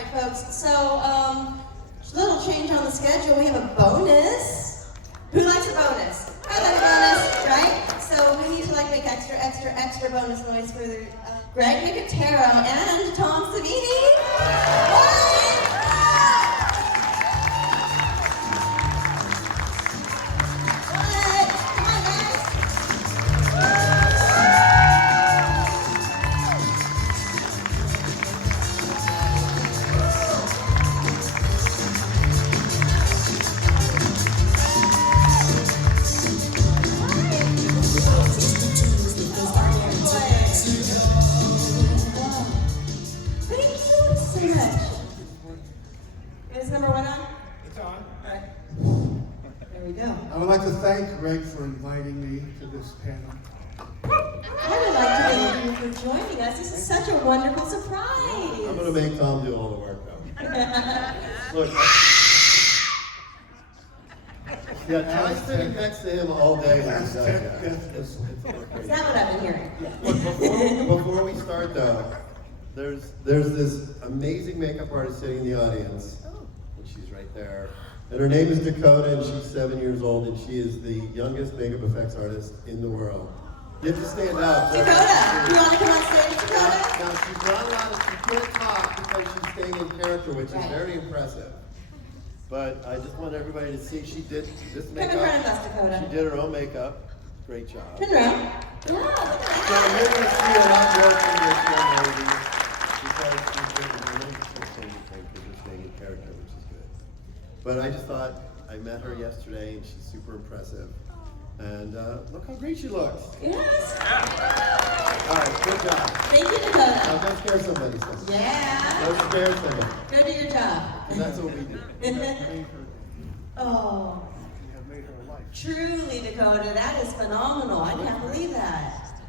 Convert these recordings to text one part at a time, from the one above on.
right, folks. So, little change on the schedule. We have a bonus. Who likes a bonus? I like a bonus, right? So we need to make extra bonus noise for Greg Nicotero and Tom Savini. What? Come on, guys. Is number one on? It's on. All right. There we go. I would like to thank Greg for inviting me to this panel. I would like to thank you for joining us. This is such a wonderful surprise. I'm going to make Tom do all the work, though. Look, yeah, try sitting next to him all day when he does that. It's a little Is crazy. that what I've been hearing? Yeah. Look, before we start, though, there's this amazing makeup artist sitting in the audience, and she's right there. And her name is Dakota, and she's 7 years old, and she is the youngest makeup effects artist in the world. You have to stand up. Dakota, you want to come on stage, Dakota? Now, she's not allowed to, she can't talk because she's staying in character, which is very impressive. But I just want everybody to see she did this Come makeup. in front of us, Dakota. She did her own makeup. Great job. Turn around. So you're going to see a lot more from this young lady because she's staying in character, which is good. But I just thought, I met her yesterday and she's super impressive. And look how great she looks. Yes. All right, good job. Thank you, Dakota. Now go scare somebody. Yeah. Go scare somebody. Go do your job. And that's what we do. Oh. You have made her life. Truly, Dakota, that is phenomenal. I can't believe that.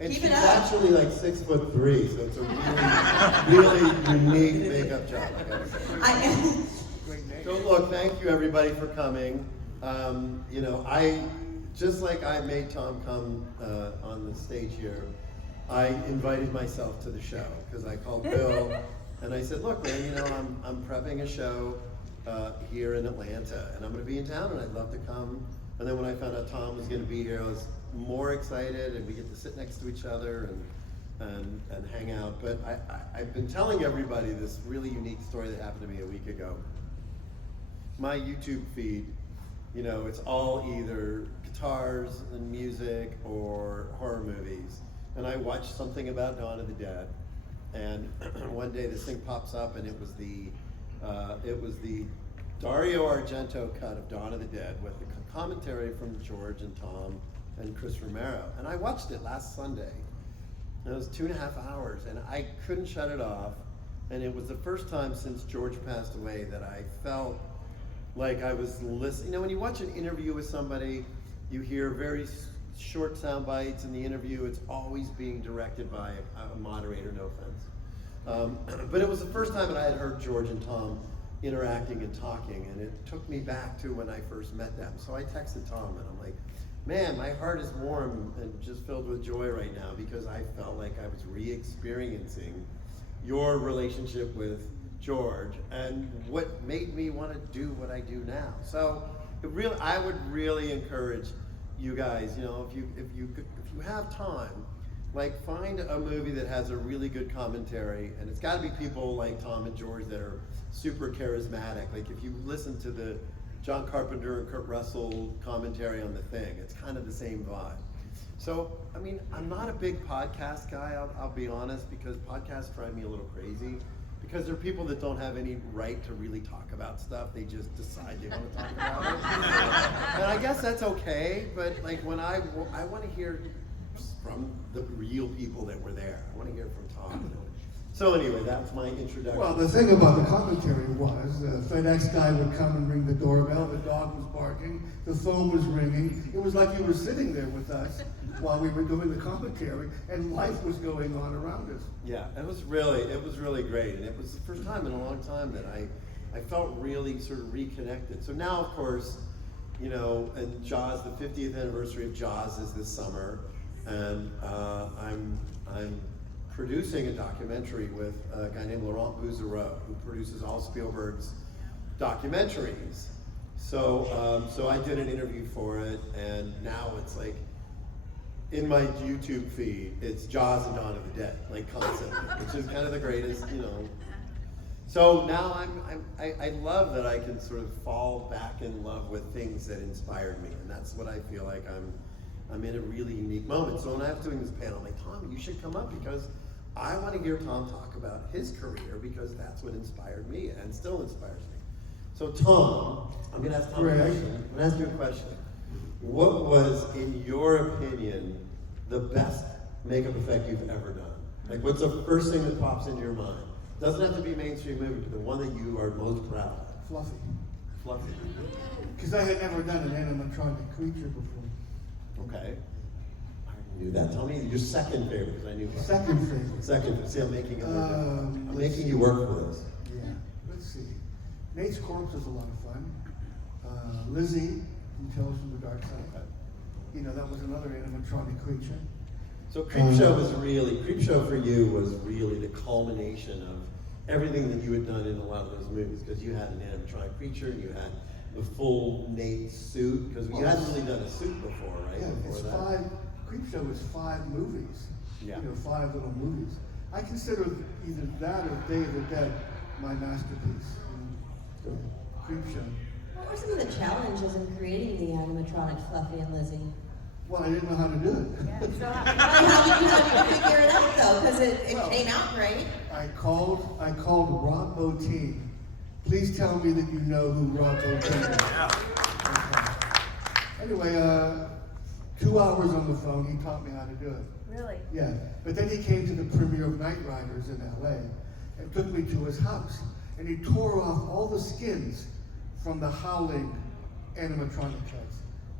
And Keep she's it up. actually like 6'3", so it's a really unique makeup job, I gotta say. Great name. So look, thank you everybody for coming. You know, just like I made Tom come on the stage here, I invited myself to the show because I called Bill and I said, look, man, you know, I'm prepping a show here in Atlanta and I'm going to be in town and I'd love to come. And then when I found out Tom was going to be here, I was more excited and we get to sit next to each other and hang out. But I've been telling everybody this really unique story that happened to me a week ago. My YouTube feed, you know, it's all either guitars and music or horror movies. And I watched something about Dawn of the Dead, and one day this thing pops up, and it was the Dario Argento cut of Dawn of the Dead with the commentary from George and Tom and Chris Romero. And I watched it last Sunday. And it was 2.5 hours, and I couldn't shut it off. And it was the first time since George passed away that I felt like I was listening. You know, when you watch an interview with somebody, you hear very short sound bites in the interview. It's always being directed by a moderator, no offense. But it was the first time that I had heard George and Tom interacting and talking, and it took me back to when I first met them. So I texted Tom, and I'm like, man, my heart is warm and just filled with joy right now because I felt like I was re-experiencing your relationship with George and what made me want to do what I do now. So I would really encourage you guys, you know, if you have time, like find a movie that has a really good commentary, and it's got to be people like Tom and George that are super charismatic. Like if you listen to the John Carpenter and Kurt Russell commentary on The Thing, it's kind of the same vibe. So, I mean, I'm not a big podcast guy, I'll be honest, because podcasts drive me a little crazy. Because there are people that don't have any right to really talk about stuff. They just decide they want to talk about it. And I guess that's okay, but like when I want to hear from the real people that were there. I want to hear from Tom. So anyway, that's my introduction. Well, the thing about the commentary was the FedEx guy would come and ring the doorbell, the dog was barking, the phone was ringing. It was like you were sitting there with us while we were doing the commentary, and life was going on around us. Yeah, it was really great, and it was the first time in a long time that I felt really sort of reconnected. So now, of course, you know, and Jaws, the 50th anniversary of Jaws is this summer, and I'm producing a documentary with a guy named Laurent Bouzereau, who produces all Spielberg's documentaries. So I did an interview for it, and now it's like, in my YouTube feed, it's Jaws and Dawn of the Dead, like constantly, which is kind of the greatest, you know. So now I love that I can sort of fall back in love with things that inspired me, and that's what I feel like I'm in a really unique moment. So when I was doing this panel, I'm like, Tom, you should come up because I want to hear Tom talk about his career because that's what inspired me and still inspires me. So Tom, I'm going to ask Tom a question. I'm going to ask you a question. What was, in your opinion, the best makeup effect you've ever done? Like, what's the first thing that pops into your mind? Doesn't have to be a mainstream movie, but the one that you are most proud of. Fluffy. Fluffy. Because I had never done an animatronic creature before. Okay. I knew that. Tell me your second favorite, because I knew that. Second favorite. Second. See, I'm making it work. I'm making you work for this. Yeah. Let's see. Nate's Corpse was a lot of fun. Lizzie from Tales from the Dark Side. You know, that was another animatronic creature. So Creepshow for you was really the culmination of everything that you had done in a lot of those movies, because you had an animatronic creature, and you had the full Nate suit, because you hadn't really done a suit before, right? Yeah, before it's that. Creepshow is 5 movies. Yeah. You know, 5 little movies. I consider either that or Day of the Dead my masterpiece. Creepshow. What were some of the challenges in creating the animatronic Fluffy and Lizzie? Well, I didn't know how to do it. Yeah, so how did you figure it out though? Because it came out great. I called Rob Bottin. Please tell me that you know who Rob Bottin is. Okay. Anyway, 2 hours on the phone, he taught me how to do it. Really? Yeah, but then he came to the premiere of Night Riders in LA and took me to his house. And he tore off all the skins from the Howling animatronic heads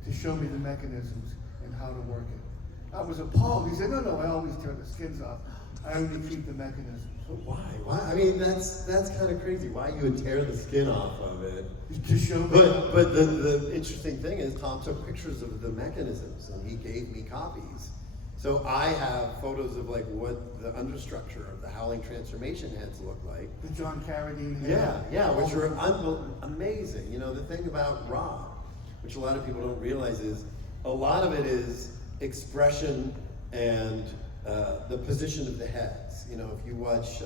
to show me the mechanisms and how to work it. I was appalled. He said, no, I always tear the skins off. I only keep the mechanisms. But why? I mean, that's kind of crazy. Why you would tear the skin off of it? To show me. But the interesting thing is Tom took pictures of the mechanisms and he gave me copies. So I have photos of like what the understructure of the Howling transformation heads look like. The John Carradine head. Yeah, which are amazing. You know, the thing about Rob, which a lot of people don't realize, is a lot of it is expression and the position of the heads. You know, if you watch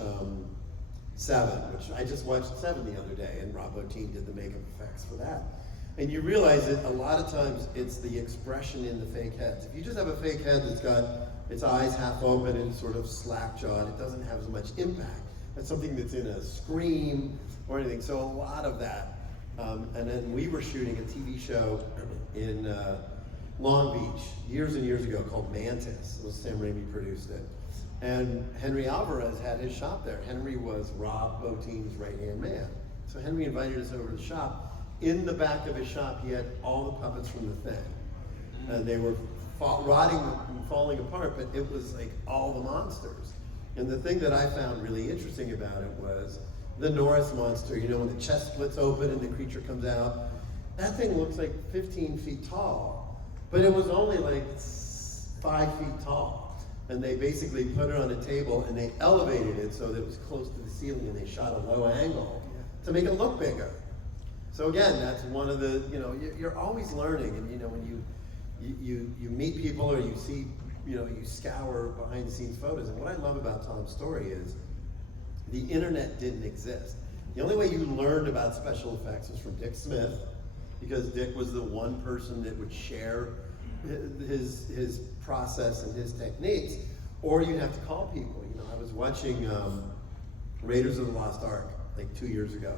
Seven, which I just watched Seven the other day, and Rob Bottin did the makeup effects for that. And you realize that a lot of times it's the expression in the fake heads. If you just have a fake head that's got its eyes half open and sort of slack-jawed, it doesn't have as much impact. That's something that's in a Scream or anything. So a lot of that. And then we were shooting a TV show in Long Beach years and years ago called Mantis. It was Sam Raimi produced it. And Henry Alvarez had his shop there. Henry was Rob Bottin's right-hand man. So Henry invited us over to the shop. In the back of his shop, he had all the puppets from The Thing. And they were rotting and falling apart, but it was like all the monsters. And the thing that I found really interesting about it was the Norris monster, you know, when the chest splits open and the creature comes out. That thing looks like 15 feet tall, but it was only like 5 feet tall. And they basically put it on a table and they elevated it so that it was close to the ceiling, and they shot a low angle to make it look bigger. So again, that's one of the, you know, you're always learning, and you know, when you meet people or you see, you know, you scour behind the scenes photos. And what I love about Tom's story is the internet didn't exist. The only way you learned about special effects was from Dick Smith, because Dick was the one person that would share his process and his techniques, or you'd have to call people. You know, I was watching Raiders of the Lost Ark like 2 years ago.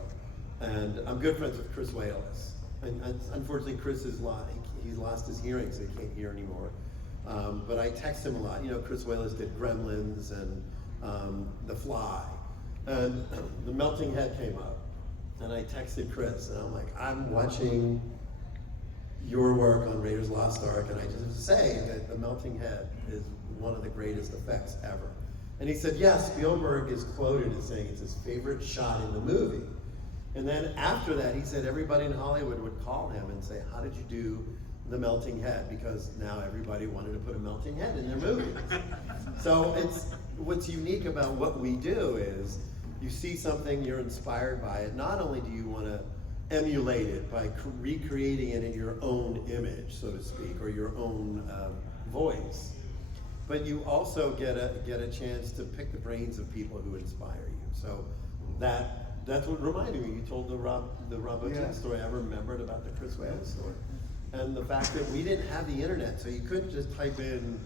And I'm good friends with Chris Wallace. And unfortunately, Chris is he's lost his hearing, so he can't hear anymore. But I text him a lot. You know, Chris Wallace did Gremlins and The Fly. And The Melting Head came up. And I texted Chris, and I'm like, I'm watching your work on Raiders of the Lost Ark, and I just have to say that The Melting Head is one of the greatest effects ever. And he said, yes, Spielberg is quoted as saying it's his favorite shot in the movie. And then after that, he said everybody in Hollywood would call him and say, how did you do the melting head, because now everybody wanted to put a melting head in their movies. So what's unique about what we do is you see something, you're inspired by it. Not only do you want to emulate it by recreating it in your own image, so to speak, or your own voice, but you also get a chance to pick the brains of people who inspire you. So that's what reminded me. You told the Rob Bottin story. I remembered about the Chris Webb story, and the fact that we didn't have the internet, so you couldn't just type in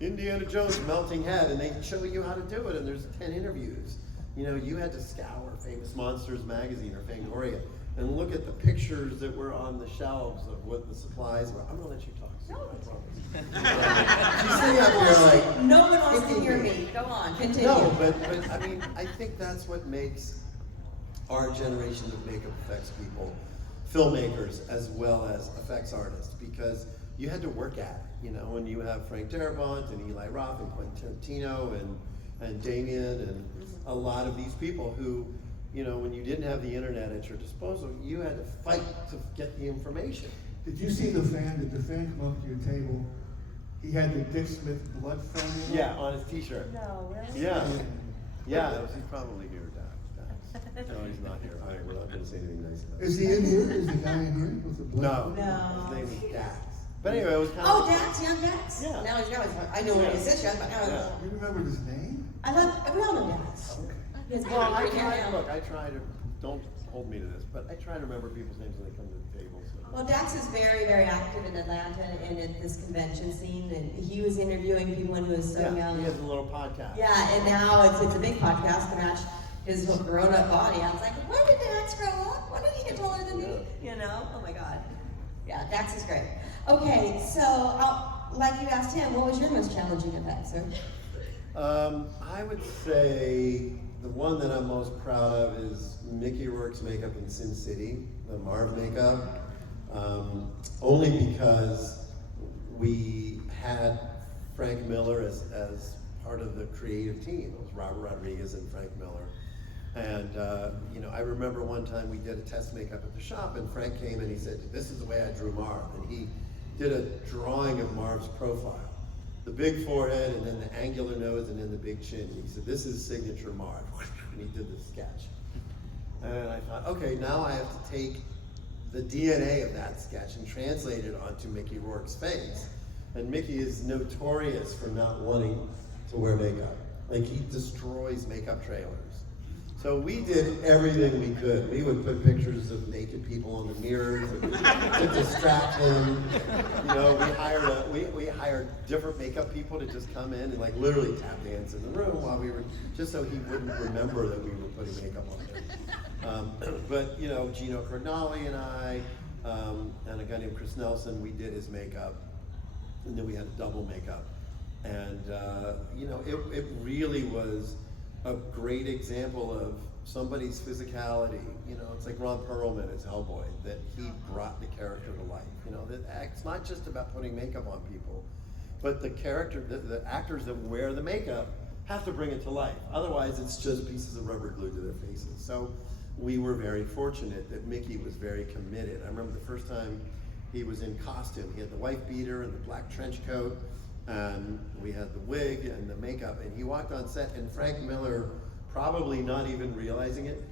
Indiana Jones melting head and they show you how to do it, and there's 10 interviews. You know, you had to scour Famous Monsters magazine or Fangoria and look at the pictures that were on the shelves of what the supplies were. I'm gonna let you talk. No. I promise. She's sitting up here like, no one wants to hear me. Go on, continue. no, but I mean, I think that's what makes our generation of makeup effects people filmmakers as well as effects artists, because you had to work at it, you know, when you have Frank Darabont and Eli Roth and Quentin Tarantino and Damien and a lot of these people who, you know, when you didn't have the internet at your disposal, you had to fight to get the information. Did you see the fan? Did the fan come up to your table? He had the Dick Smith blood formula. Yeah, on his t-shirt. No, really? Yeah. Yeah, he's probably here, Dax. No, he's not here. All right, we're not gonna say anything nice about it. Is he in here? Is the guy in here with the blood? No. His name is Dax. But anyway, it was kind Oh, of. Dax, young Dax. Yeah. Now I know what his is, but now Yeah. You remember his name? I love, we all know Dax. His Well, I great hair try, now. look, I try to, don't hold me to this, but I try to remember people's names when they come to the table, so. Well, Dax is very, very active in Atlanta and at this convention scene, and he was interviewing people when he was so Yeah, young. he has a little podcast. Yeah, and now it's a big podcast to match his grown-up body. I was like, when did Dax grow up? When did he get taller than me? You know? Oh my God. Yeah, Dax is great. Okay, so like you asked him, what was your most challenging effect, sir? I would say the one that I'm most proud of is Mickey Rourke's makeup in Sin City, the Marv makeup. Only because we had Frank Miller as part of the creative team. It was Robert Rodriguez and Frank Miller. And you know, I remember one time we did a test makeup at the shop, and Frank came and he said, "This is the way I drew Marv." And he did a drawing of Marv's profile. The big forehead, and then the angular nose, and then the big chin. And he said, "This is signature Marv." And he did the sketch. And I thought, okay, now I have to take the DNA of that sketch and translate it onto Mickey Rourke's face. And Mickey is notorious for not wanting to wear makeup. Like, he destroys makeup trailers. So we did everything we could. We would put pictures of naked people on the mirrors to distract him. You know, we hired different makeup people to just come in and like literally tap dance in the room while we were, just so he wouldn't remember that we were putting makeup on him. But you know, Gino Cardinale and I, and a guy named Chris Nelson, we did his makeup, and then we had double makeup. And you know, it really was a great example of somebody's physicality. You know, it's like Ron Perlman as Hellboy, that he brought the character to life. You know, that it's not just about putting makeup on people, but the character, the actors that wear the makeup have to bring it to life. Otherwise, it's just pieces of rubber glued to their faces. So we were very fortunate that Mickey was very committed. I remember the first time he was in costume. He had the white beater and the black trench coat, and we had the wig and the makeup, and he walked on set, and Frank Miller, probably not even realizing it,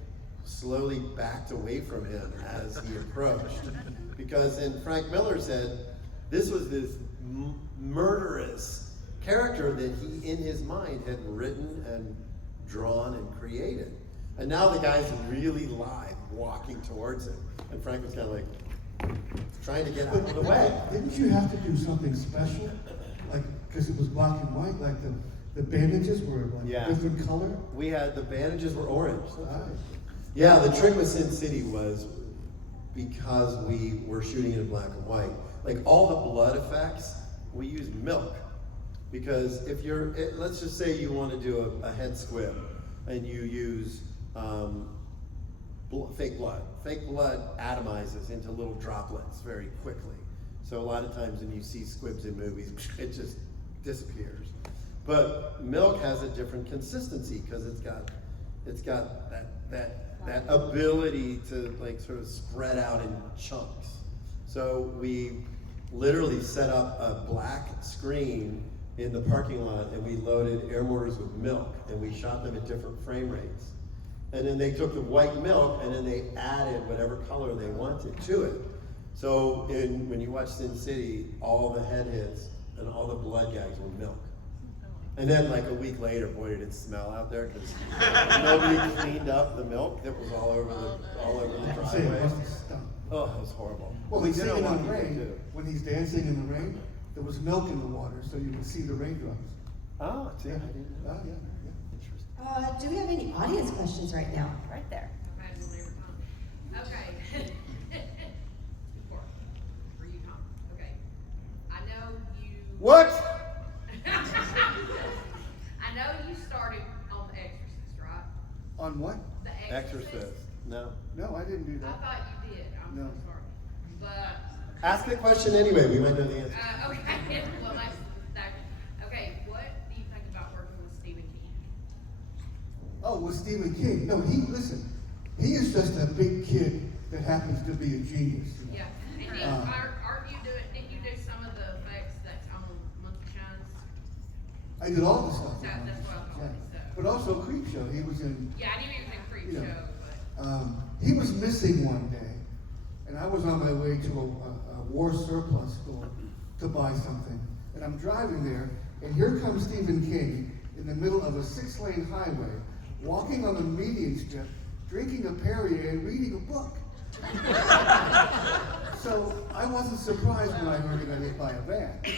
slowly backed away from him as he approached. Because then Frank Miller said, this was this murderous character that he, in his mind, had written and drawn and created. And now the guy's really live, walking towards him. And Frank was kind of like, trying to get out of the way. Didn't you have to do something special? Like, because it was black and white, like the bandages were like different color? We had, the bandages were orange. Ah. Yeah, the trick with Sin City was because we were shooting it in black and white, like all the blood effects, we used milk. Because if you're, let's just say you want to do a head squib and you use fake blood. Fake blood atomizes into little droplets very quickly. So a lot of times when you see squibs in movies, it just disappears. But milk has a different consistency because it's got that ability to like sort of spread out in chunks. So we literally set up a black screen in the parking lot, and we loaded air mortars with milk, and we shot them at different frame rates. And then they took the white milk, and then they added whatever color they wanted to it. So when you watch Sin City, all the head hits and all the blood gags were milk. And then like a week later, boy, did it smell out there, because nobody cleaned up the milk that was all over the driveway. Oh, it was horrible. Well, We he's did a singing in walking the rain. too. When he's dancing in the rain, there was milk in the water, so you could see the raindrops. Oh, see, I didn't know. Oh, yeah. Interesting. Do we have any audience questions right now? Right there. Okay. For you, Tom. Okay. I know you. What? I know you started on The Exorcist, right? On what? The Exorcist. No. No, I didn't do I that. thought you did. I'm No. so sorry. But Ask the question anyway. We might know the answer. okay. Well, okay. What do you think about working with Stephen King? Oh, with Stephen King. No, listen, he is just a big kid that happens to be a genius. Yeah. And didn't you do some of the effects that's on Monkey Shines? I did all the stuff. That's what I thought. So. But also Creepshow. He was in. Yeah, I knew he was in Creep Yeah. Show, but. He was missing one day, and I was on my way to a war surplus store to buy something. And I'm driving there, and here comes Stephen King in the middle of a 6-lane highway, walking on the median strip, drinking a Perrier and reading a book. So I wasn't surprised when I heard he got hit by a van. Is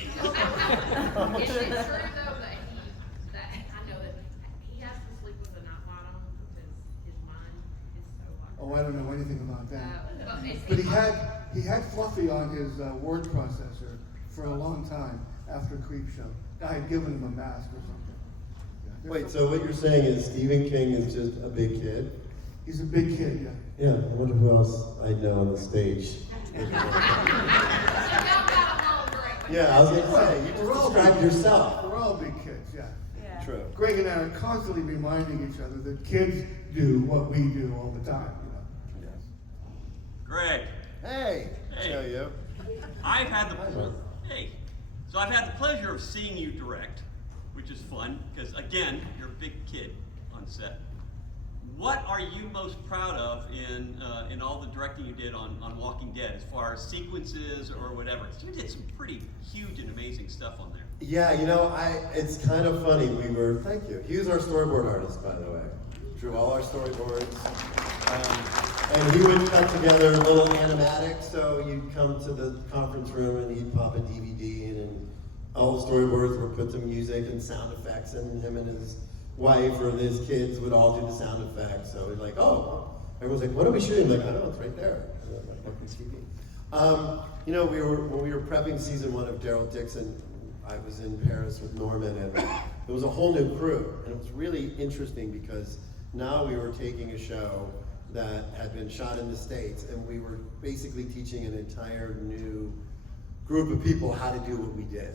it true though that I know that he has to sleep with a nightlight on because his mind is so like. Oh, I don't know anything about that. But But he had Fluffy on his word processor for a long time after Creepshow. Guy had given him a mask or something. Yeah. Wait, so what you're saying is Stephen King is just a big kid? He's a big kid, yeah. Yeah, I wonder who else I know on the stage. Yeah, I was gonna say, you just described yourself. We're all big kids, yeah. Yeah. True. Greg and I are constantly reminding each other that kids do what we do all the time, you know. Yes. Greg, Hey, Hey. show you. I've had the Hi, Mark. hey, so I've had the pleasure of seeing you direct, which is fun because again, you're a big kid on set. What are you most proud of in all the directing you did on Walking Dead, as far as sequences or whatever? 'Cause you did some pretty huge and amazing stuff on there. Yeah, you know, it's kind of funny. Thank you. He was our storyboard artist, by the way. Drew all our storyboards. And he would cut together little animatics, so you'd come to the conference room and he'd pop a DVD in, and all the storyboards were put to music and sound effects, and him and his wife or his kids would all do the sound effects. So we'd like, oh, everyone's like, what are we shooting? Like, I don't know, it's right there. Like, fucking TV. You know, when we were prepping season 1 of Daryl Dixon, I was in Paris with Norman, and it was a whole new crew, and it was really interesting because now we were taking a show that had been shot in the States, and we were basically teaching an entire new group of people how to do what we did.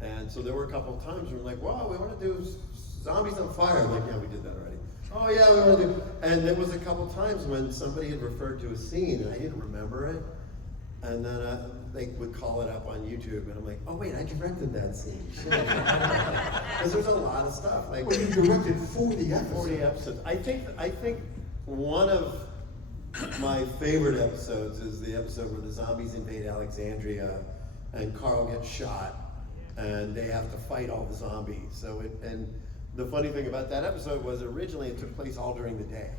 And so there were a couple of times where we're like, wow, we want to do zombies on fire. I'm like, yeah, we did that already. Oh yeah, we want to do. And there was a couple of times when somebody had referred to a scene and I didn't remember it. And then they would call it up on YouTube, and I'm like, oh wait, I directed that scene. Because there's a lot of stuff. Like, Well, you directed 40 episodes. 40 episodes. I think one of my favorite episodes is the episode where the zombies invade Alexandria and Carl gets shot and they have to fight all the zombies. And the funny thing about that episode was originally it took place all during the day.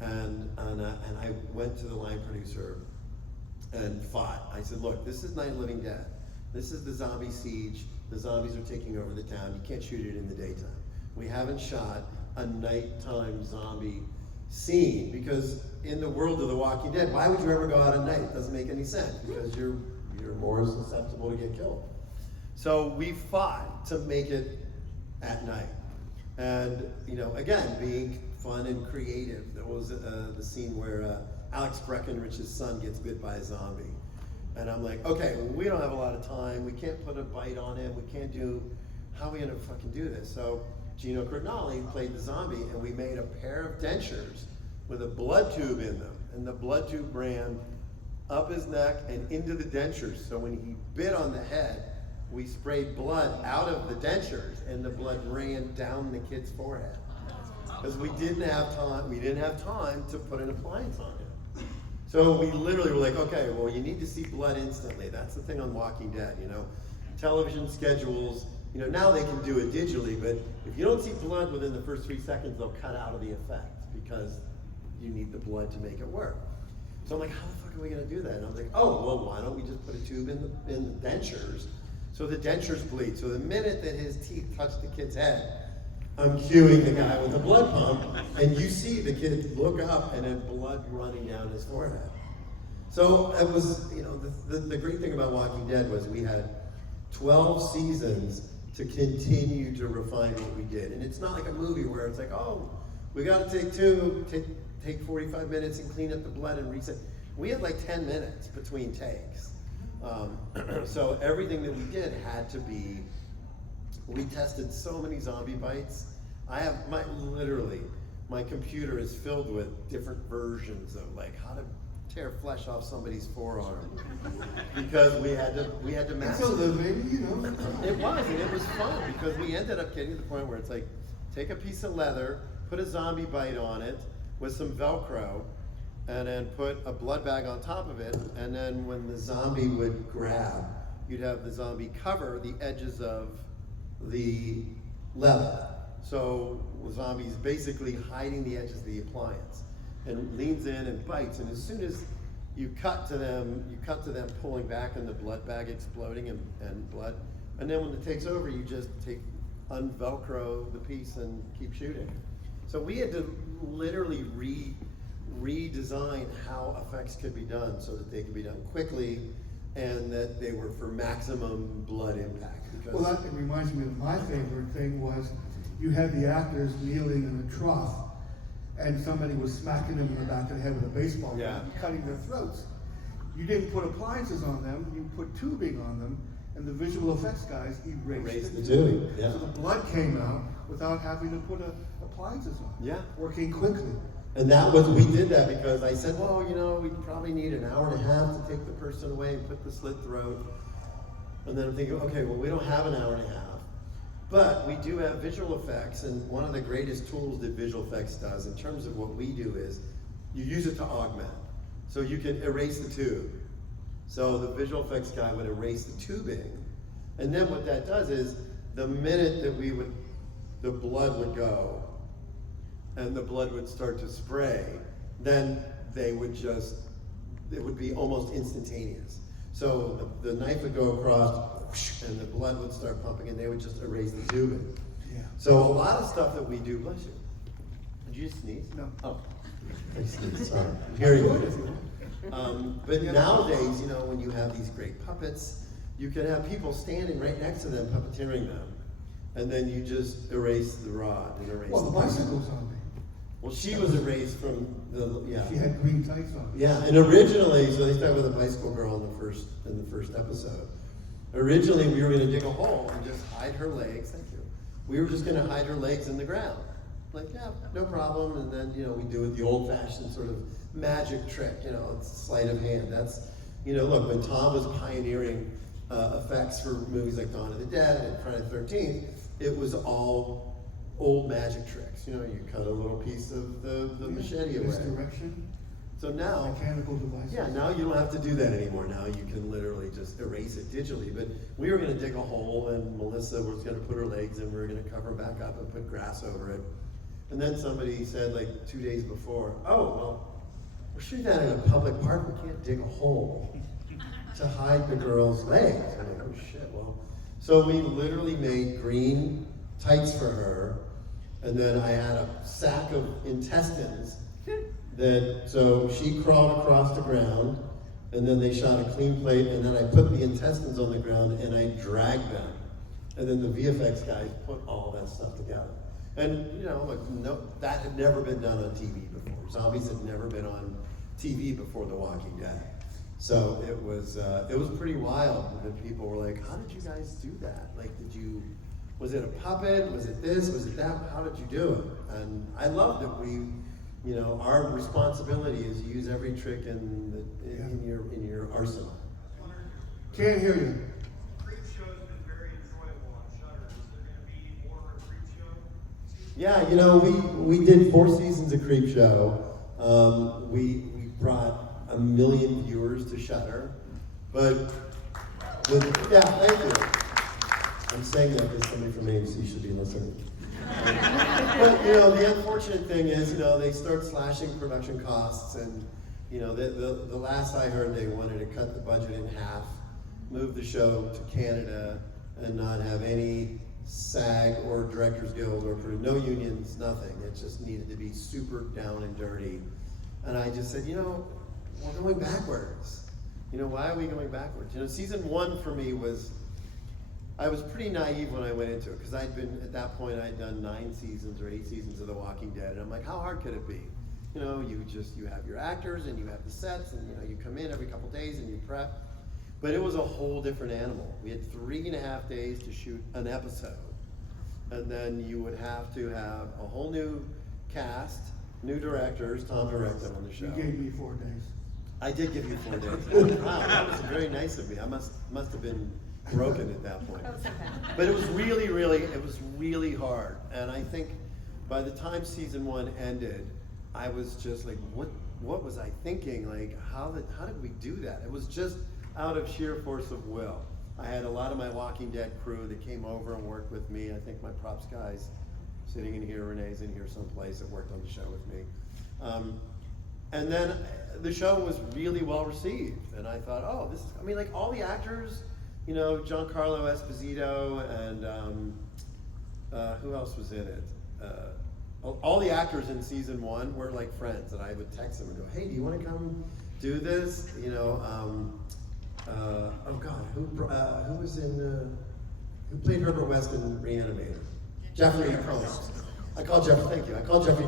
And I went to the line producer and fought. I said, look, this is Night of the Living Dead. This is the zombie siege. The zombies are taking over the town. You can't shoot it in the daytime. We haven't shot a nighttime zombie scene because in the world of The Walking Dead, why would you ever go out at night? It doesn't make any sense because you're more susceptible to get killed. So we fought to make it at night. And, you know, again, being fun and creative. There was the scene where Alex Breckenridge's son gets bit by a zombie. And I'm like, okay, well, we don't have a lot of time. We can't put a bite on him. We can't how are we gonna fucking do this? So Gino Crignali played the zombie, and we made a pair of dentures with a blood tube in them. And the blood tube ran up his neck and into the dentures. So when he bit on the head, we sprayed blood out of the dentures, and the blood ran down the kid's forehead. Because we didn't have time to put an appliance on him. So we literally were like, okay, well, you need to see blood instantly. That's the thing on Walking Dead, you know. Television schedules, you know, now they can do it digitally, but if you don't see blood within the first 3 seconds, they'll cut out of the effect because you need the blood to make it work. So I'm like, how the fuck are we gonna do that? And I was like, oh, well, why don't we just put a tube in the dentures so the dentures bleed. So the minute that his teeth touch the kid's head, I'm cueing the guy with the blood pump, and you see the kid look up and then blood running down his forehead. So it was, you know, the great thing about Walking Dead was we had 12 seasons to continue to refine what we did. And it's not like a movie where it's like, oh, we gotta take 45 minutes and clean up the blood and reset. We had like 10 minutes between takes. So everything that we did had to be, we tested so many zombie bites. I have my computer is filled with different versions of like how to tear flesh off somebody's forearm because we had to master. It's a living, you know. It was, and it was fun because we ended up getting to the point where it's like, take a piece of leather, put a zombie bite on it with some Velcro, and then put a blood bag on top of it, and then when the zombie would grab, you'd have the zombie cover the edges of the leather. So the zombie's basically hiding the edges of the appliance and leans in and bites, and as soon as you cut to them pulling back and the blood bag exploding and blood, and then when it takes over, you just unvelcro the piece and keep shooting. So we had to literally redesign how effects could be done so that they could be done quickly and that they were for maximum blood impact. Well, that reminds me of my favorite thing was you had the actors kneeling in a trough and somebody was smacking them in the back of the head with a baseball bat and cutting their throats. You didn't put appliances on them, you put tubing on them, and the visual effects guys erased the tubing. Yeah. So the blood came out without having to put appliances on. Yeah. Working quickly. And we did that because I said, well, you know, we probably need an hour and a half to take the person away and put the slit throat. And then I'm thinking, okay, well, we don't have an hour and a half. But we do have visual effects, and one of the greatest tools that visual effects does in terms of what we do is you use it to augment. So you can erase the tube. So the visual effects guy would erase the tubing, and then what that does is the minute that the blood would go and the blood would start to spray, then it would be almost instantaneous. So the knife would go across, whoosh, and the blood would start pumping, and they would just erase the tubing. Yeah. So a lot of stuff that we do, bless you. Did you just sneeze? No. Oh. I sneezed, sorry. Here you go. But nowadays, you know, when you have these great puppets, you can have people standing right next to them, puppeteering them. And then you just erase the rod and erase Well, the bicycle's on me. Well, she was erased from She had green tights on. Yeah, and originally, so they started with a bicycle girl in the first episode. Originally, we were going to dig a hole and just hide her legs. Thank you. We were just going to hide her legs in the ground. Like, yeah, no problem. And then, you know, we do it the old-fashioned sort of magic trick. You know, it's sleight of hand. That's, you know, look, when Tom was pioneering effects for movies like Dawn of the Dead and Friday the 13th, it was all old magic tricks. You know, you cut a little piece of the machete away. Misdirection. So now, Mechanical devices. yeah, now you don't have to do that anymore. Now you can literally just erase it digitally. But we were going to dig a hole, and Melissa was going to put her legs in. We were going to cover back up and put grass over it. And then somebody said, like 2 days before, oh, well, we're shooting that in a public park. We can't dig a hole to hide the girl's legs. I'm like, oh shit, well. So we literally made green tights for her, and then I had a sack of intestines so she crawled across the ground, and then they shot a clean plate, and then I put the intestines on the ground and I dragged them. And then the VFX guys put all that stuff together. And you know, like, no, that had never been done on TV before. Zombies had never been on TV before The Walking Dead. So it was pretty wild that people were like, how did you guys do that? Like, was it a puppet? Was it this? Was it that? How did you do it? And I love that we you know, our responsibility is to use every trick in your arsenal. Can't hear you. Creep show's been very enjoyable on Shudder. Is there going to be more of a Creep show? Yeah, you know, we did 4 seasons of Creep Show. We brought 1 million viewers to Shudder, but yeah, thank you. I'm saying that because somebody from ABC should be listening. But you know, the unfortunate thing is, you know, they start slashing production costs, and you know, the last I heard, they wanted to cut the budget in half, move the show to Canada, and not have any SAG or Directors Guild or no unions, nothing. It just needed to be super down and dirty. And I just said, you know, we're going backwards. You know, why are we going backwards? You know, season 1 for me was, I was pretty naive when I went into it, because I'd been, at that point, I'd done 9 seasons or 8 seasons of The Walking Dead, and I'm like, how hard could it be? You know, you have your actors, and you have the sets, and you know, you come in every couple days and you prep. But it was a whole different animal. We had 3.5 days to shoot an episode, and then you would have to have a whole new cast, new directors. Tom directed on the show. You gave me 4 days. I did give you 4 days. Wow, that was very nice of me. I must have been broken at that point. But it was really hard. And I think by the time season 1 ended, I was just like, what was I thinking? Like, how did we do that? It was just out of sheer force of will. I had a lot of my Walking Dead crew that came over and worked with me. I think my props guys sitting in here, Renee's in here someplace, that worked on the show with me. And then the show was really well received. And I thought, oh, this is, I mean, like all the actors, you know, Giancarlo Esposito and who else was in it? All the actors in season 1 were like friends, and I would text them and go, hey, do you want to come do this? You know, oh God, who was in, who played Herbert West in Reanimator? Jeffrey Combs. I called Jeffrey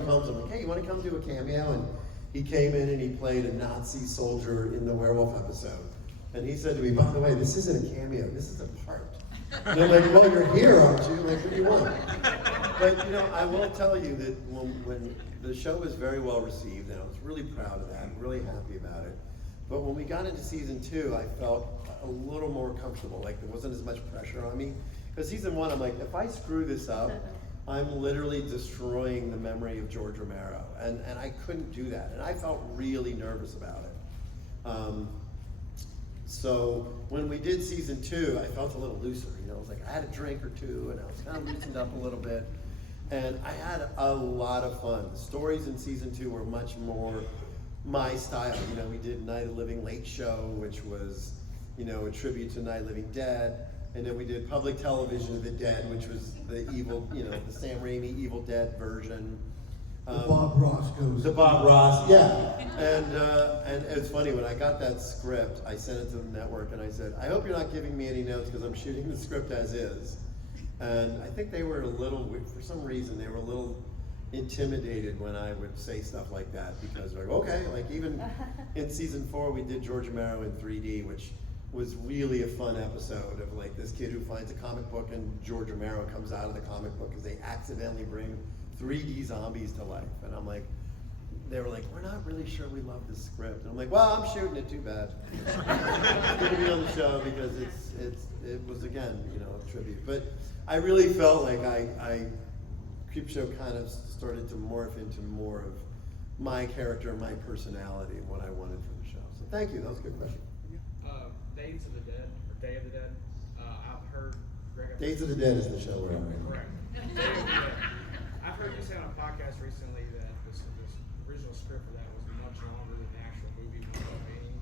Combs. I'm like, hey, you want to come do a cameo? And he came in and he played a Nazi soldier in the werewolf episode. And he said to me, by the way, this isn't a cameo, this is a part. And I'm like, well, you're here, aren't you? Like, what do you want? But, you know, I will tell you that when the show was very well received, and I was really proud of that, really happy about it. But when we got into season 2, I felt a little more comfortable, like there wasn't as much pressure on me. Because season 1, I'm like, if I screw this up, I'm literally destroying the memory of George Romero. And I couldn't do that. And I felt really nervous about it. So when we did season 2, I felt a little looser. You know, it was like I had a drink or two, and I was kind of loosened up a little bit. And I had a lot of fun. The stories in season 2 were much more my style. You know, we did Night of the Living Late Show, which was, you know, a tribute to Night of the Living Dead. And then we did Public Television of the Dead, which was the evil, you know, the Sam Raimi Evil Dead version. The Bob Ross goes. The Bob Ross, yeah. And it's funny, when I got that script, I sent it to the network and I said, I hope you're not giving me any notes because I'm shooting the script as is. And I think they were a little, for some reason, they were a little intimidated when I would say stuff like that, because like, okay, like even in season 4, we did George Romero in 3D, which was really a fun episode of like this kid who finds a comic book and George Romero comes out of the comic book because they accidentally bring 3D zombies to life. And I'm like, they were like, we're not really sure we love this script. And I'm like, well, I'm shooting it, too bad. It's gonna be on the show because it was, again, you know, a tribute. But I really felt like Creep Show kind of started to morph into more of my character, my personality, and what I wanted for the show. So thank you, that was a good question. Days of the Dead, or Day of the Dead, I've heard Greg. Days of the Dead is the show we're on. Correct. Day of the Dead. I've heard you say on a podcast recently that this original script for that was much longer than the actual movie.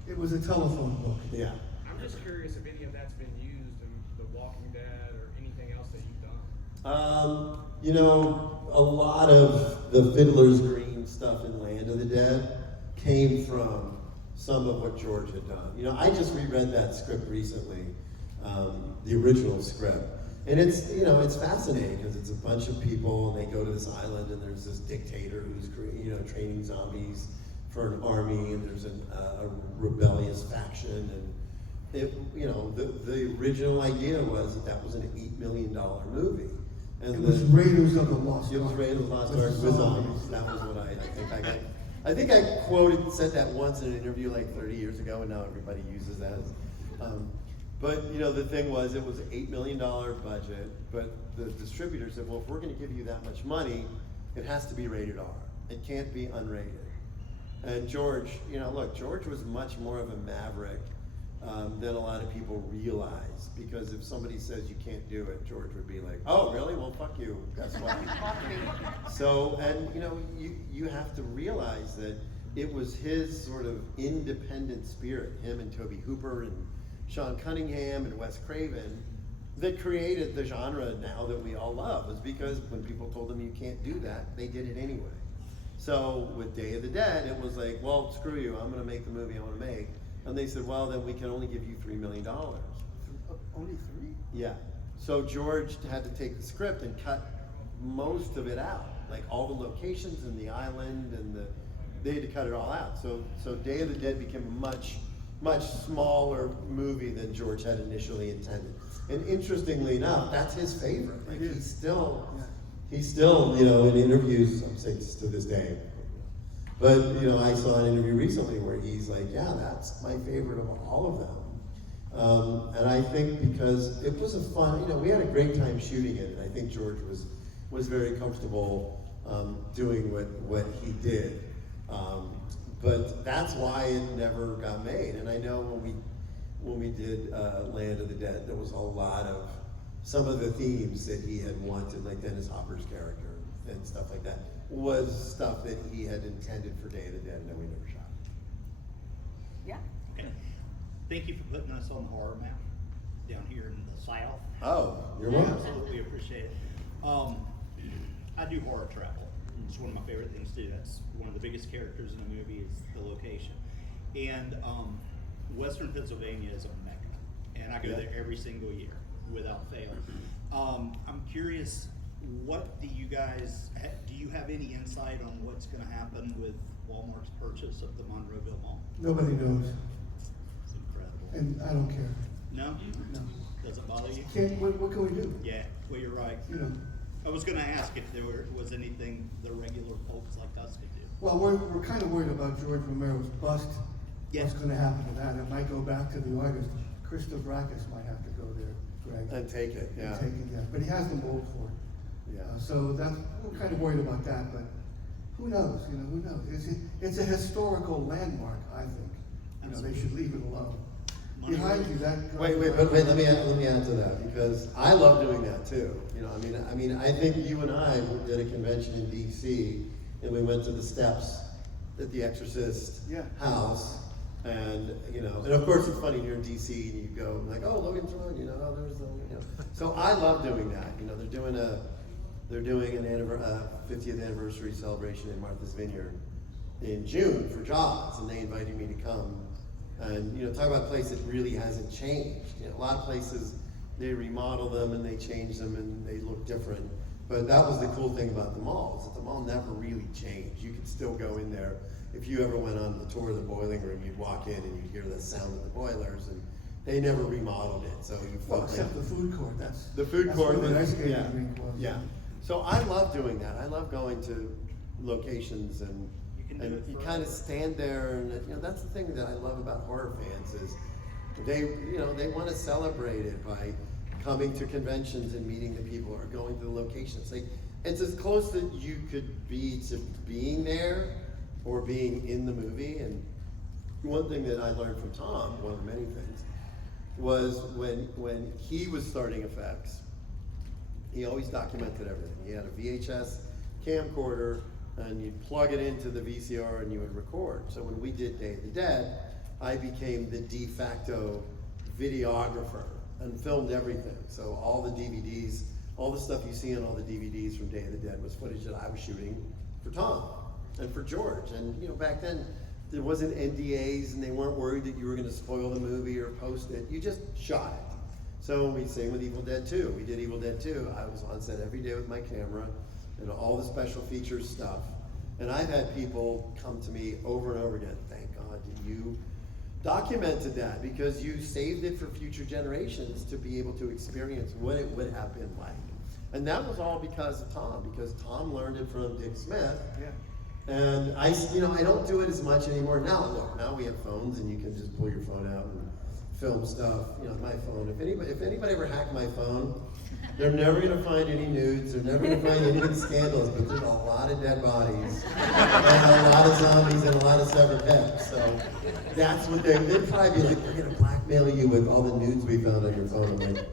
It was a telephone book. Yeah. I'm just curious if any of that's been used in The Walking Dead or anything else that you've done. You know, a lot of the Fiddler's Green stuff in Land of the Dead came from some of what George had done. You know, I just reread that script recently, the original script. And it's, you know, it's fascinating because it's a bunch of people and they go to this island and there's this dictator who's, you know, training zombies for an army, and there's a rebellious faction. And it, you know, the original idea was that was an $8 million movie. And It was Raiders of the Lost It was Ark. Raiders of the Lost With Ark the with zombies. zombies. That was what I think I got. I think I said that once in an interview like 30 years ago, and now everybody uses that. But you know, the thing was, it was an $8 million budget, but the distributor said, well, if we're going to give you that much money, it has to be rated R. It can't be unrated. And George, you know, look, George was much more of a maverick than a lot of people realize. Because if somebody says you can't do it, George would be like, oh, really? Well, fuck you. Guess what? So, and you know, you have to realize that it was his sort of independent spirit, him and Toby Hooper and Sean Cunningham and Wes Craven, that created the genre now that we all love. Was because when people told them you can't do that, they did it anyway. So with Day of the Dead, it was like, well, screw you, I'm gonna make the movie I wanna make. And they said, well, then we can only give you $3 million. Only 3? Yeah. So George had to take the script and cut most of it out, like all the locations and the island and they had to cut it all out. So Day of the Dead became a much smaller movie than George had initially intended. And interestingly enough, that's his favorite. Like he's still, you know, in interviews, I'm saying this to this day. But you know, I saw an interview recently where he's like, yeah, that's my favorite of all of them. And I think because it was a fun, you know, we had a great time shooting it, and I think George was very comfortable doing what he did. But that's why it never got made. And I know when we did Land of the Dead, there was a lot of some of the themes that he had wanted, like Dennis Hopper's character and stuff like that, was stuff that he had intended for Day of the Dead, and then we never shot. Yeah. Okay. Thank you for putting us on the horror map down here in the South. Oh, you're welcome. Absolutely appreciate it. I do horror travel. It's one of my favorite things to do. That's one of the biggest characters in the movie is the location. And Western Pennsylvania is a mecca, and I go there every single year without fail. I'm curious, what do you guys, do you have any insight on what's going to happen with Walmart's purchase of the Monroeville Mall? Nobody knows, It's incredible. and I don't care. No? No. Does it bother you? What can we do? Yeah, well, you're right. You know. I was going to ask if there was anything the regular folks like us could do. Well, we're kind of worried about George Romero's bust. Yeah. What's going to happen to that? It might go back to the artist. Christoph Rackus might have to go there, Greg. And take it, yeah. And take it, yeah. But he has the mold for it. Yeah. So we're kind of worried about that, but who knows? You know, who knows? It's a historical landmark, I think. You know, they should leave it alone. Behind you, that. Wait, let me add to that, because I love doing that too. You know, I mean, I think you and I did a convention in DC, and we went to the steps at the Exorcist house, and you know, and of course it's funny, you're in DC and you go like, oh, Logan's Run, you know, there's you know. So I love doing that. You know, they're doing an 50th anniversary celebration in Martha's Vineyard in June for Jaws, and they invited me to come. And you know, talk about a place that really hasn't changed. You know, a lot of places they remodel them and they change them and they look different. But that was the cool thing about the mall, is that the mall never really changed. You could still go in there. If you ever went on the tour of the boiling room, you'd walk in and you'd hear the sound of the boilers, and they never remodeled it. So you Well, felt except the food court. That's the food that's court. where the ice skating Yeah, rink was. yeah. So I love doing that. I love going to locations and can do it you forever. kind of stand there, and you know, that's the thing that I love about horror fans is they want to celebrate it by coming to conventions and meeting the people or going to the locations. It's as close that you could be to being there or being in the movie. And one thing that I learned from Tom, one of the many things, was when he was starting effects, he always documented everything. He had a VHS camcorder, and you'd plug it into the VCR and you would record. So when we did Day of the Dead, I became the de facto videographer and filmed everything. So all the DVDs, all the stuff you see on all the DVDs from Day of the Dead was footage that I was shooting for Tom and for George. And you know, back then there wasn't NDAs and they weren't worried that you were gonna spoil the movie or post it. You just shot it. So we same with Evil Dead 2. We did Evil Dead 2. I was on set every day with my camera and all the special features stuff. And I've had people come to me over and over again, thank God that you documented that, because you saved it for future generations to be able to experience what it would have been like. And that was all because of Tom, because Tom learned it from Dick Smith. Yeah. And I don't do it as much anymore. Now we have phones and you can just pull your phone out and film stuff. My phone. If anybody ever hacked my phone, they're never gonna find any nudes. They're never gonna find anything scandalous. But there's a lot of dead bodies and a lot of zombies and a lot of severed heads. So that's what they'd probably be like, we're gonna blackmail you with all the nudes we found on your phone. I'm like,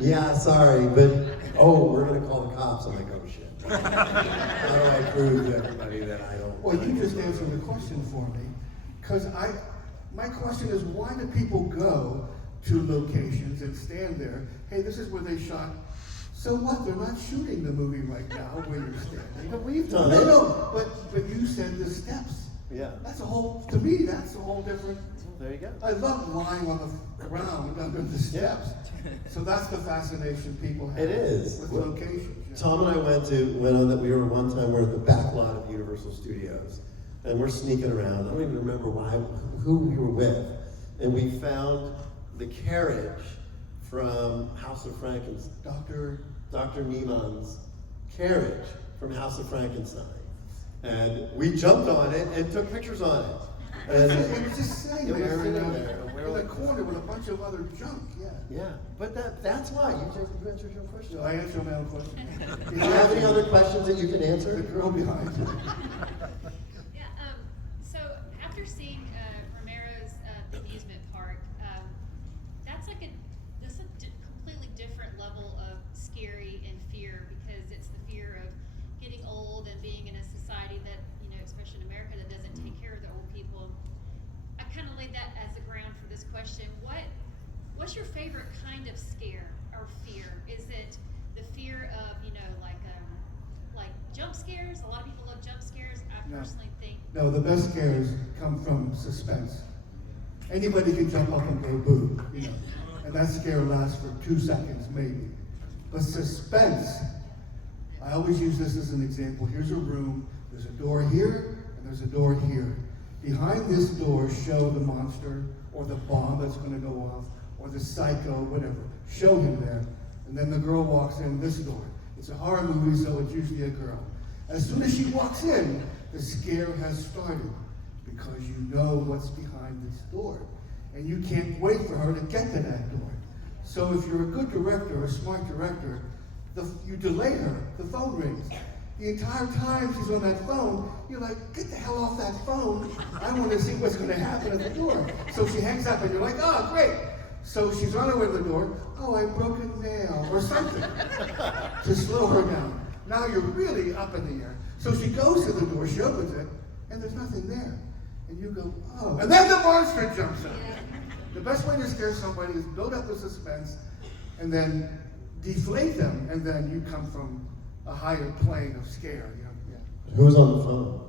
yeah, sorry, but we're gonna call the cops. I'm like, oh shit. How do I prove to everybody that I don't? Well, you just answered the question for me, because my question is, why do people go to locations and stand there? Hey, this is where they shot. So what? They're not shooting the movie right now where you're standing. But we've done it. No, but you said the steps. Yeah. To me, that's a whole different. There you go. I love lying on the ground under the steps. So that's the fascination people have. It is. With locations. Yeah. Tom and I went on that. We were one time. We're at the back lot of Universal Studios, and we're sneaking around. I don't even remember who we were with, and we found the carriage from House of Frankenstein. Dr. Niemann's carriage from House of Frankenstein, and we jumped on it and took pictures on it. And it was just sitting it was there sitting in there. a corner with a bunch of other junk. Yeah. Yeah, but that's why you answered your question. So I answered my own question. Do you have any other questions that you can answer? The girl behind you. Yeah, so after seeing Romero's amusement park, that's like completely different level of scary and fear, because it's the fear of getting old and being in a society that, especially in America, that doesn't take care of the old people. I kind of laid that as the ground for this question. What's your favorite kind of scare or fear? Is it the fear of, like jump scares? A lot of people love jump scares. I personally think. No, the best scares come from suspense. Anybody can jump up and go boo, and that scare lasts for 2 seconds maybe. But suspense, I always use this as an example. Here's a room, there's a door here, and there's a door here. Behind this door, show the monster, or the bomb that's gonna go off, or the psycho, whatever. Show him there. And then the girl walks in this door. It's a horror movie, so it's usually a girl. As soon as she walks in, the scare has started, because you know what's behind this door. And you can't wait for her to get to that door. So if you're a good director, a smart director, you delay her, the phone rings. The entire time she's on that phone, you're like, get the hell off that phone. I want to see what's going to happen at the door. So she hangs up and you're like, oh, great. So she's on her way to the door. Oh, I broke a nail or something to slow her down. Now you're really up in the air. So she goes to the door, she opens it, and there's nothing there. And you go, oh. And then the monster jumps out. The best way to scare somebody is build up the suspense and then deflate them, and then you come from a higher plane of scare. Yeah. Who's on the phone?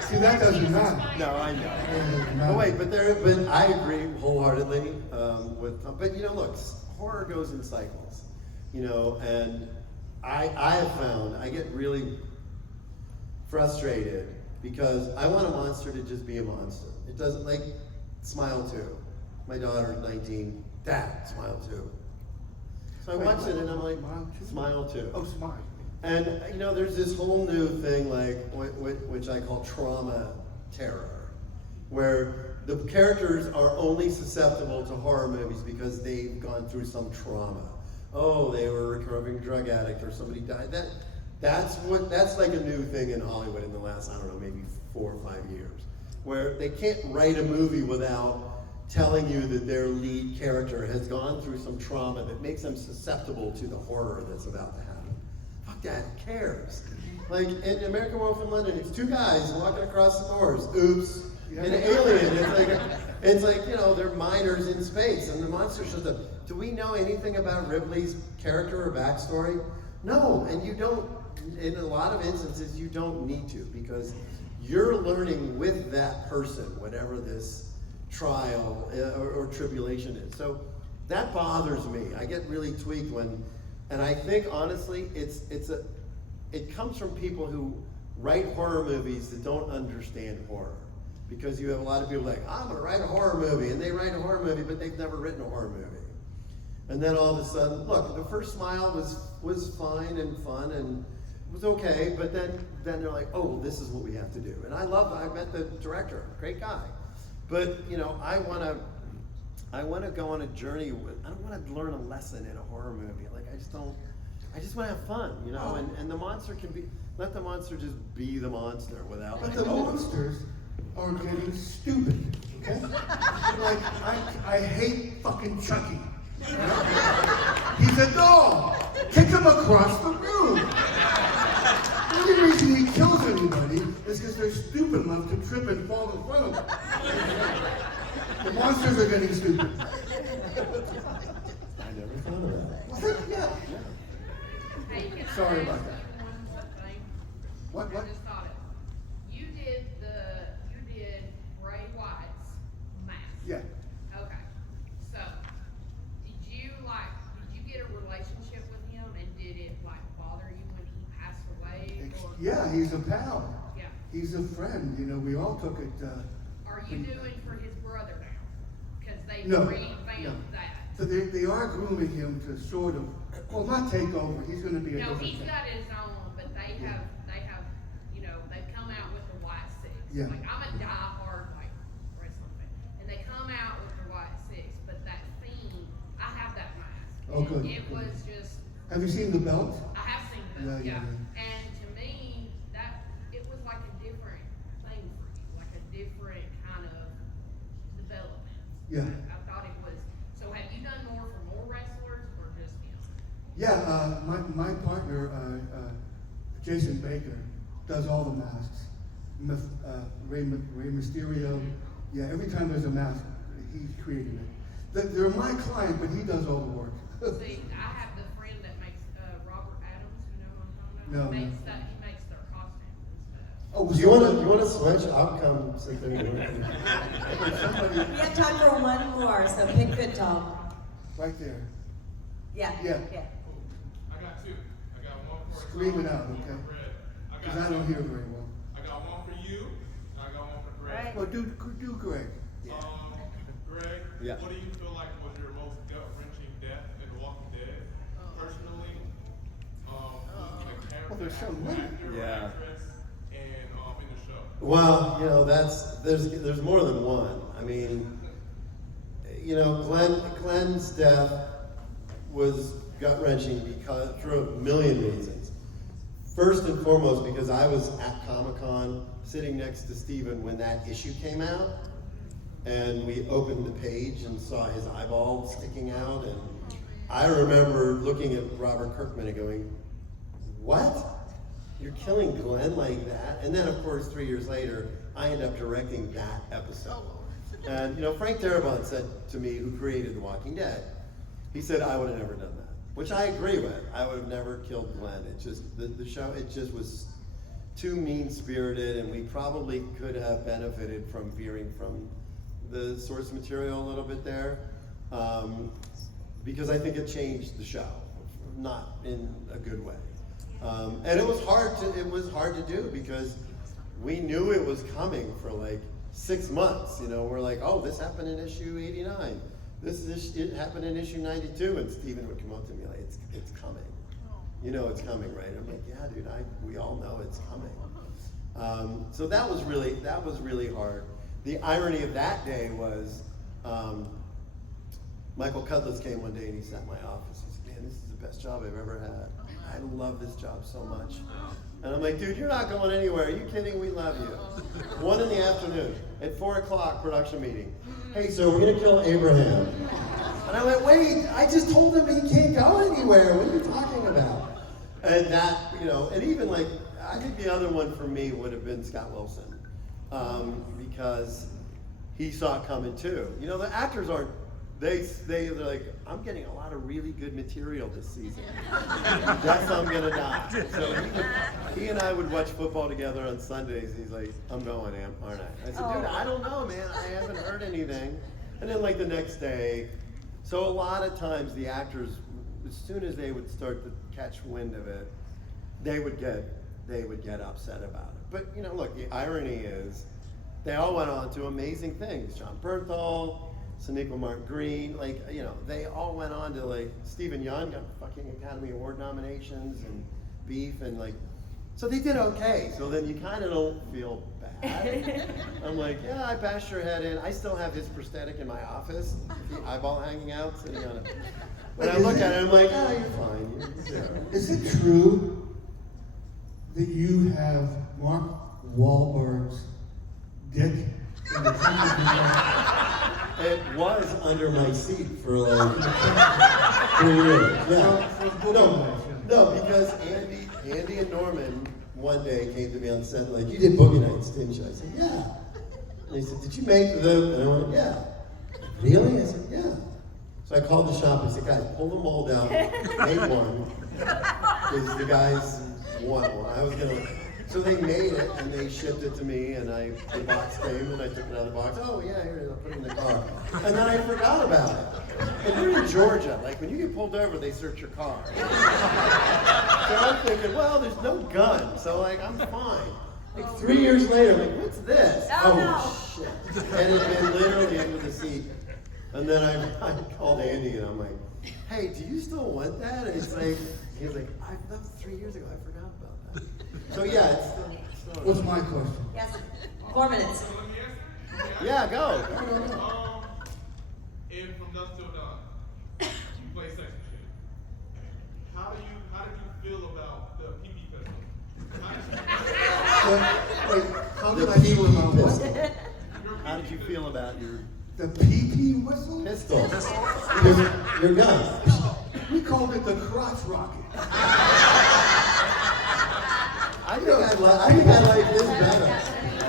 See, that doesn't matter. No, I know. No. Oh wait, but I agree wholeheartedly with Tom. But look, horror goes in cycles. And I have found I get really frustrated because I want a monster to just be a monster. It doesn't like Smile 2. My daughter's 19. Dad, Smile 2. So I watched it and I'm like, Smile 2. Oh, Smile. And there's this whole new thing like which I call trauma terror, where the characters are only susceptible to horror movies because they've gone through some trauma. Oh, they were a recovering drug addict or somebody died. That's like a new thing in Hollywood in the last, I don't know, maybe 4 or 5 years, where they can't write a movie without telling you that their lead character has gone through some trauma that makes them susceptible to the horror that's about to happen. Fuck that, who cares? Like in American Werewolf in London, it's 2 guys walking across the doors. Oops, an alien. It's like they're miners in space, and the monster shows up. Do we know anything about Ripley's character or backstory? No, and you don't. In a lot of instances, you don't need to, because you're learning with that person, whatever this trial or tribulation is. So that bothers me. I get really tweaked when, and I think honestly, it comes from people who write horror movies that don't understand horror. Because you have a lot of people like, I'm gonna write a horror movie, and they write a horror movie, but they've never written a horror movie. And then all of a sudden, look, the first smile was fine and fun and was okay, but then they're like, oh, this is what we have to do. And I met the director, great guy. But you know, I wanna go on a journey I don't wanna learn a lesson in a horror movie. Like I just wanna have fun, you know, and the monster let the monster just be the monster without But the monsters are getting stupid, okay? Like, I hate fucking Chucky. He's a dog. Kick him across the room. The only reason he kills anybody is because they're stupid enough to trip and fall in front of him. The monsters are getting stupid. I never thought of that. Well, yeah. Hey, can I Sorry ask about you that. one more thing? What? I just thought it. You did Bray Wyatt's mask. Yeah. Okay. So, did you get a relationship with him, and did it bother you when he passed away? Or? Yeah, he's a pal. Yeah. He's a friend. You know, we all took it. Are you doing for his brother now? Because they No, revamped no. that. So they are grooming him to sort of, well, not take over. He's going to be a No, different he's thing. got his own, but they have, they've come out with the White Six. Yeah. Like, I'm a diehard, wrestling fan. And they come out with the White Six, but that theme, I have that mask. Oh, good, And it good. was just, Have you seen the belt? I have seen them, Yeah, yeah. yeah. And to me, it was like a different thing for you, like a different kind of development. Yeah. I thought it was, so have you done more for more wrestlers or just him? Yeah, my partner, Jason Baker, does all the masks. Rey Mysterio, yeah, every time there's a mask, he's creating it. They're my client, but he does all the work. See, I have the friend that makes Robert Adams. You know what I'm talking about? No, He no. makes that. He makes their costumes and stuff. Oh, Do you wanna switch? I'll come sit there and work. somebody We have time for one more, so pick good, Tom. right there. Yeah. Yeah. I got two. I got one for Scream it Tom, out, one okay? for Greg. Because I don't hear very well. I got one for you, and I got one for Greg. Right. Well, do Greg. Greg, Yeah. what do you feel like was your most gut-wrenching death in The Walking Dead? Personally, losing a character, Well, there's so many. actor, or Yeah. actress, and in the show. Well, you know, there's more than one. I mean, you know, Glenn's death was gut-wrenching because for a million reasons. First and foremost, because I was at Comic-Con sitting next to Steven when that issue came out, and we opened the page and saw his eyeball sticking out, and I remember looking at Robert Kirkman and going, "What? You're killing Glenn like that?" And then, of course, 3 years later, I ended up directing that episode. And you know, Frank Darabont said to me, who created The Walking Dead, he said, "I would have never done that," which I agree with. I would have never killed Glenn. It just the show. It just was too mean-spirited, and we probably could have benefited from veering from the source material a little bit there, because I think it changed the show, not in a good way. And it was hard to do because we knew it was coming for like 6 months. You know, we're like, oh, this happened in issue 89. It happened in issue 92, and Steven would come up to me like, it's coming. You know it's coming, right? I'm like, yeah, dude, we all know it's coming. So that was really hard. The irony of that day was, Michael Cudlitz came one day and he sat in my office. He said, "Man, this is the best job I've ever had. I love this job so much." And I'm like, "Dude, you're not going anywhere. Are you kidding? We love you." 1 in the afternoon, at 4 o'clock, production meeting. "Hey, so we're gonna kill Abraham." And I went, "Wait, I just told him he can't go anywhere. What are you talking about?" And that, you know, and even like, I think the other one for me would have been Scott Wilson, because he saw it coming too. You know, the actors aren't, they're like, "I'm getting a lot of really good material this season. Guess I'm gonna die." So he and I would watch football together on Sundays. He's like, "I'm going, aren't I?" I said, "Dude, I don't know, man. I haven't heard anything." And then like the next day, so a lot of times the actors, as soon as they would start to catch wind of it, they would get upset about it. But you know, look, the irony is, they all went on to amazing things. John Bernthal, Sonequa Mark Green, like, you know, they all went on to, like, Stephen Yeun got fucking Academy Award nominations, and Beef, and like, so they did okay. So then you kind of don't feel bad. I'm like, yeah, I bashed your head in. I still have his prosthetic in my office, the eyeball hanging out, sitting on it. When I look at it, I'm like, oh, you're fine. Is it true that you have Mark Wahlberg's dick in the trunk of your car? It was under my seat for like 3 years. Yeah. No, because Andy and Norman one day came to me on set like, you did Boogie Nights, didn't you? I said, yeah. And they said, did you make them? And I went, yeah. Really? I said, yeah. So I called the shop and said, guys, pull the mold out, make one. Because the guys want one. I was gonna. So they made it and they shipped it to me, and the box came and I took it out of the box. Oh yeah, here it is. I'll put it in the car. And then I forgot about it. And we're in Georgia. Like when you get pulled over, they search your car. So I'm thinking, well, there's no gun, so like I'm fine. Like 3 years later, I'm like, what's this? Oh shit! And it had been literally under the seat. And then I called Andy and I'm like, hey, do you still want that? And he's like, that was 3 years ago. I forgot about that. So yeah, it's still What's my question? Yes, 4 minutes. So let me ask you. Yeah, go. In From Dusk Till Dawn, you play sex shit. How did you feel about the pee-pee pistol? How did I feel about what? How did you feel about your The pee-pee whistle? pistol? Your gun. We called it the crotch rocket. I think I like this better.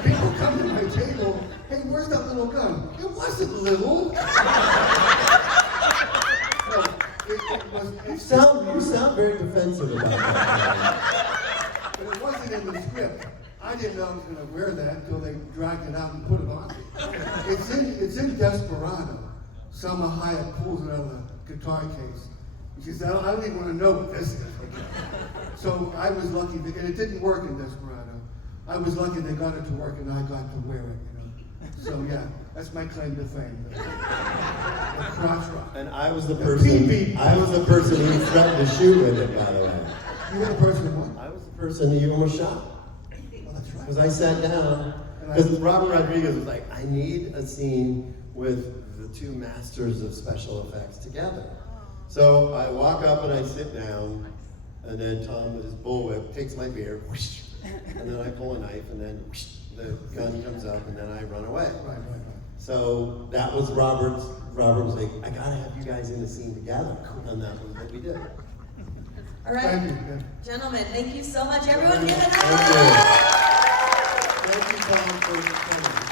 People come to my table, hey, where's that little gun? It wasn't little. No, You sound very defensive about that. but it wasn't in the script. I didn't know I was going to wear that until they dragged it out and put it on me. It's in Desperado. Selma Hayek pulls it out of the guitar case. She says, I don't even want to know what this is. So I was lucky, and it didn't work in Desperado. I was lucky they got it to work and I got to wear it, you know. So yeah, that's my claim to fame. The crotch rock. And I was the The person. pee-pee. I was the person who threatened to shoot with it, by the way. You were the person who won. I was the person that you almost shot. Oh, that's right. Because I sat down, because Robert Rodriguez was like, I need a scene with the two masters of special effects together. So I walk up and I sit down, and then Tom with his bullwhip takes my beer, whoosh, and then I pull a knife, and then whoosh, the gun comes up, and then I run away. Right. So that was Robert was like, I gotta have you guys in the scene together, and that was what we did. All right, Thank you. Yeah. gentlemen, thank you so much. Everyone give it up. Thank you. Thank you, Tom, for coming.